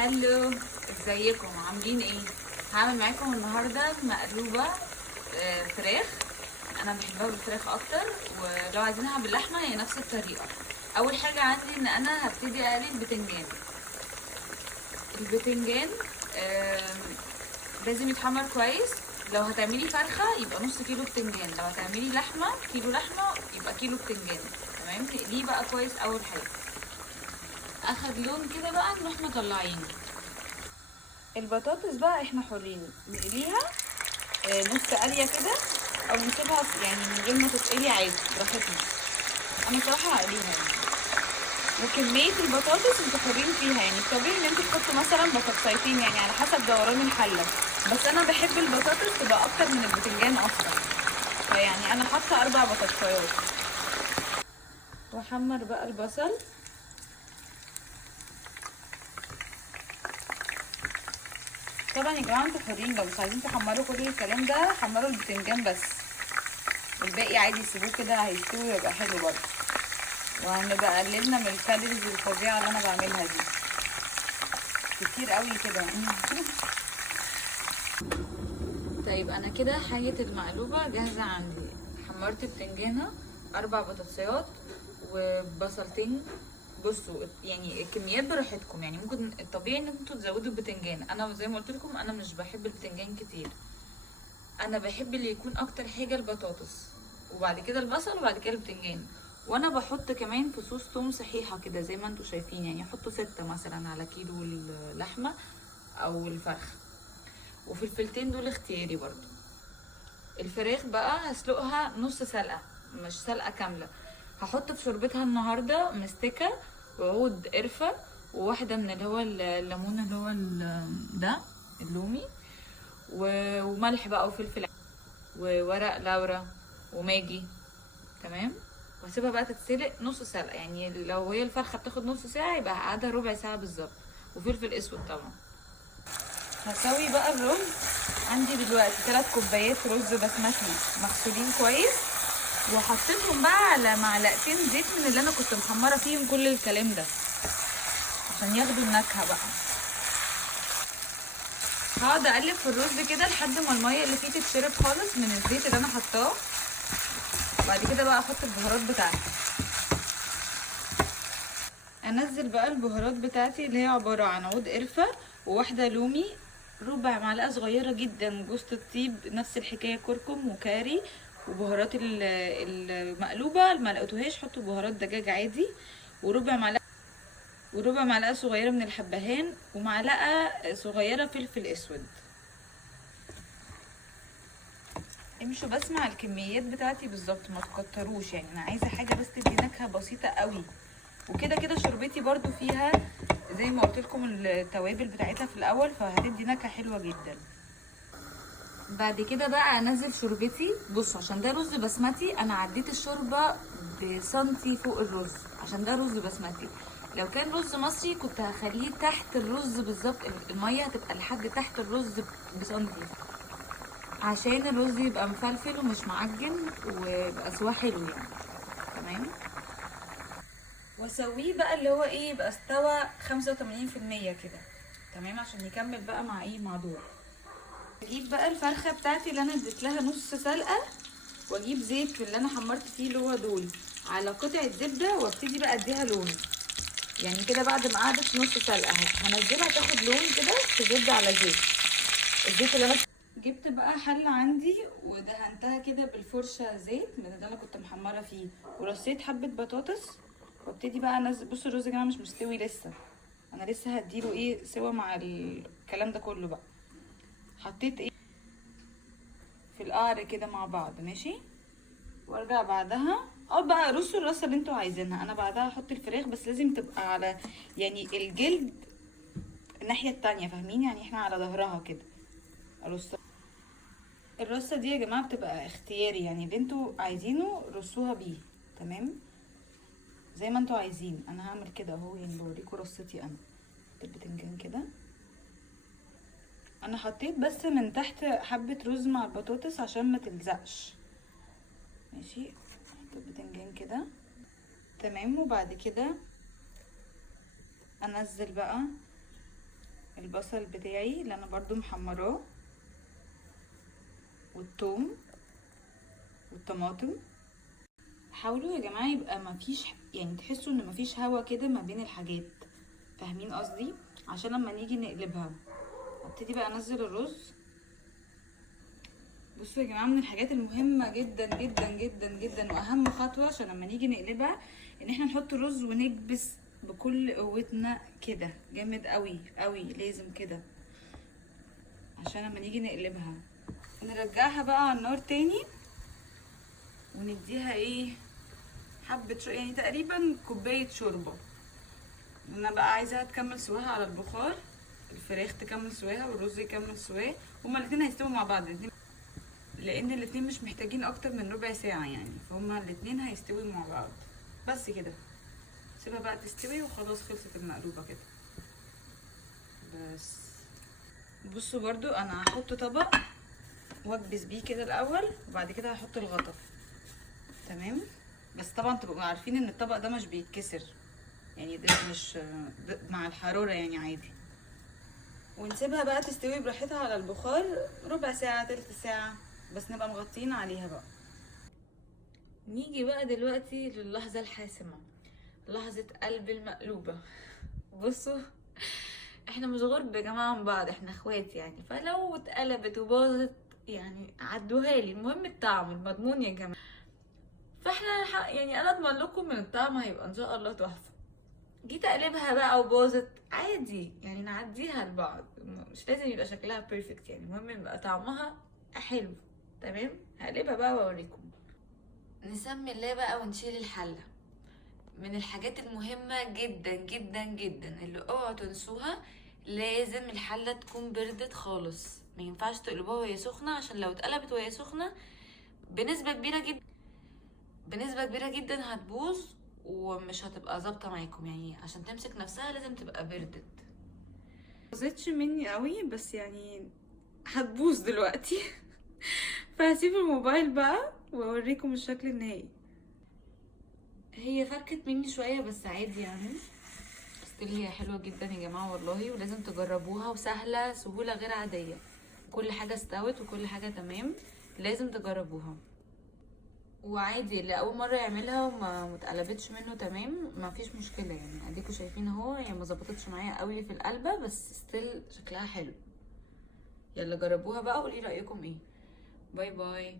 هلو، ازيكم عاملين ايه؟ هعمل معاكم النهارده مقلوبه فراخ. انا بحبها بالفراخ اكتر، ولو عايزينها باللحمه هي نفس الطريقه. اول حاجه عندي ان انا هبتدي اقلي البتنجان. البتنجان لازم يتحمر كويس. لو هتعملي فرخه يبقى نص كيلو بتنجان، لو هتعملي لحمه كيلو لحمه يبقى كيلو بتنجان. تمام، تقليه بقى كويس. اول حاجه اخد لون كده بقى نروح مطلعينه. البطاطس بقى احنا حرين نقليها نص قليه كده، او نسيبها يعني من غير ما تتقلي عادي براحتنا. انا صراحه هقليها يعني. وكميه البطاطس انتوا حرين فيها، يعني الطبيعي ان انتوا تحطوا مثلا بطاطسيتين يعني على حسب دوران الحله، بس انا بحب البطاطس تبقى اكتر من البتنجان اصلا، فيعني انا حاطه 4 بطاطسيات. واحمر بقى البصل. طبعا يا جماعه انتوا حرين، لو مش عايزين تحمروا كل الكلام ده حمروا البتنجان بس، والباقي عادي سيبوه كده هيستوي ويبقى حلو برضه، وهنبقى قللنا من الكالوريز الفظيعه اللي انا بعملها دي كتير قوي كده. طيب انا كده حاجه المقلوبه جاهزه عندي. حمرت بتنجانه، 4 بطاطسيات، وبصلتين. بصوا يعني الكميات براحتكم، يعني ممكن الطبيعي ان انتوا تزودوا البتنجان. انا زي ما قلت لكم انا مش بحب البتنجان كتير، انا بحب اللي يكون اكتر حاجه البطاطس، وبعد كده البصل، وبعد كده البتنجان. وانا بحط كمان فصوص ثوم صحيحه كده زي ما انتوا شايفين، يعني احطوا 6 مثلا على كيلو اللحمه او الفرخه. وفلفلتين دول اختياري برضو. الفراخ بقى هسلقها نص سلقه، مش سلقه كامله. هحط في شوربتها النهارده مستكه وعود قرفه، وواحده من اللي هو الليمون اللي هو ده اللومي، وملح بقى وفلفل وورق لورا وماجي. تمام، واسيبها بقى تتسلق نص سلقه، يعني لو هي الفرخه بتاخد نص ساعه يبقى هقعدها ربع ساعه بالظبط. وفلفل اسود طبعا. هسوي بقى الرز. عندي دلوقتي 3 كوبايات رز بسمتي مغسولين كويس، وحطيتهم بقى على معلقتين زيت من اللي انا كنت محمره فيهم كل الكلام ده عشان ياخدوا النكهه بقى. هقعد اقلب في الرز كده لحد ما الميه اللي فيه تتشرب خالص من الزيت اللي انا حطاه. بعد كده بقى احط البهارات بتاعتي. انزل بقى البهارات بتاعتي اللي هي عباره عن عود قرفه، وواحده لومي، ربع معلقه صغيره جدا جوز الطيب، نفس الحكايه كركم وكاري. وبهارات المقلوبه ما لقيتوهاش حطوا بهارات دجاج عادي. وربع معلقه صغيره من الحبهان، ومعلقه صغيره فلفل اسود. امشوا بس مع الكميات بتاعتي بالظبط، ما تكتروش، يعني انا عايزه حاجه بس تدي نكهه بسيطه قوي. وكده كده شوربتي برضو فيها زي ما قلت لكم التوابل بتاعتها في الاول، فهتدي نكهه حلوه جدا. بعد كده بقى انزل شوربتي. بصوا عشان ده رز بسمتي انا عديت الشوربه بسنتي فوق الرز، عشان ده رز بسمتي. لو كان رز مصري كنت هخليه تحت الرز بالظبط، الميه هتبقى لحد تحت الرز بسنتي، عشان الرز يبقى مفلفل ومش معجن ويبقى سوا حلو يعني. تمام، واسويه بقى اللي هو ايه، يبقى استوى 85% كده. تمام، عشان يكمل بقى مع ايه، مع دول. اجيب بقى الفرخه بتاعتي اللي انا اديت لها نص سلقه، واجيب زيت اللي انا حمرت فيه اللي هو دول على قطعه زبده، وابتدي بقى اديها لون. يعني كده بعد ما قعدت نص سلقه هنزلها تاخد لون كده في زبده على زيت. الزيت اللي انا جبت بقى حله عندي ودهنتها كده بالفرشه زيت من اللي انا كنت محمره فيه، ورصيت حبه بطاطس، وابتدي بقى انزل. بصوا الرز يا جماعه مش مستوي لسه، انا لسه هديله ايه سوا مع الكلام ده كله بقى. حطيت ايه في القعر كده مع بعض، ماشي. وارجع بعدها بقى رصوا الرصه اللي انتوا عايزينها. انا بعدها احط الفراخ، بس لازم تبقى على يعني الجلد الناحيه التانية، فاهمين؟ يعني احنا على ظهرها كده ارص. الرصه دي يا جماعه بتبقى اختياري، يعني اللي انتوا عايزينه رصوها بيه. تمام، زي ما انتوا عايزين. انا هعمل كده اهو، يعني بوريكوا رصتي انا. البتنجان كده انا حطيت بس من تحت حبه رز مع البطاطس عشان ما تلزقش، ماشي. احط البتنجان كده. تمام، وبعد كده انزل بقى البصل بتاعي اللي انا برضو محمراه، والثوم والطماطم. حاولوا يا جماعه يبقى مفيش يعني تحسوا ان مفيش هوا كده ما بين الحاجات، فاهمين قصدي؟ عشان لما نيجي نقلبها. ابتدي بقى انزل الرز. بصوا يا جماعه، من الحاجات المهمه جدا جدا جدا جدا واهم خطوه عشان لما نيجي نقلبها ان احنا نحط الرز ونكبس بكل قوتنا كده جامد قوي قوي، لازم كده عشان لما نيجي نقلبها. نرجعها بقى على النار تاني ونديها ايه، حبه يعني تقريبا كوبايه شوربه. انا بقى عايزاها تكمل سواها على البخار، الفراخ تكمل سواها والرز يكمل سواه، هما الاتنين هيستووا مع بعض لان الاتنين مش محتاجين اكتر من ربع ساعه يعني، فهما الاتنين هيستووا مع بعض. بس كده سيبها بقى تستوي وخلاص، خلصت المقلوبه كده. بس بصوا برضو انا هحط طبق واكبس بيه كده الاول، وبعد كده هحط الغطا. تمام، بس طبعا تبقوا عارفين ان الطبق ده مش بيتكسر يعني، ده مش ده مع الحراره يعني عادي. ونسيبها بقى تستوي براحتها على البخار ربع ساعه تلت ساعه، بس نبقى مغطيين عليها بقى. نيجي بقى دلوقتي للحظه الحاسمه، لحظه قلب المقلوبه. بصوا احنا مش غرب يا جماعه عن بعض، احنا اخوات يعني، فلو اتقلبت وباظت يعني عدوها لي، المهم الطعم المضمون يا جماعه. فاحنا يعني انا اضمن لكم ان الطعم هيبقى ان شاء الله تحفه. جيت اقلبها بقى وباظت عادي يعني، نعديها لبعض، مش لازم يبقى شكلها بيرفكت يعني، المهم يبقى طعمها حلو. تمام، هقلبها بقى واوريكم. نسمي الله بقى ونشيل الحله. من الحاجات المهمه جدا جدا جدا اللي اوعوا تنسوها، لازم الحله تكون بردت خالص، ما ينفعش تقلبوها وهي سخنه، عشان لو اتقلبت وهي سخنه بنسبه كبيره جدا هتبوظ ومش هتبقى ظابطه معاكم يعني، عشان تمسك نفسها لازم تبقى بردت. باظتش مني قوي بس يعني هتبوظ دلوقتي. فهسيب الموبايل بقى واوريكم الشكل النهائي. هي فكت مني شويه بس عادي يعني، ستيل هي حلوه جدا يا جماعه والله، ولازم تجربوها، وسهله سهوله غير عاديه، كل حاجه استوت وكل حاجه تمام، لازم تجربوها. وعادي اللي اول مره يعملها وما متقلبتش منه تمام، ما فيش مشكله يعني، اديكوا شايفين اهو، هي ما ظبطتش معايا قوي في القلبه بس ستيل شكلها حلو. يلا جربوها بقى وقولي رايكم ايه. باي باي.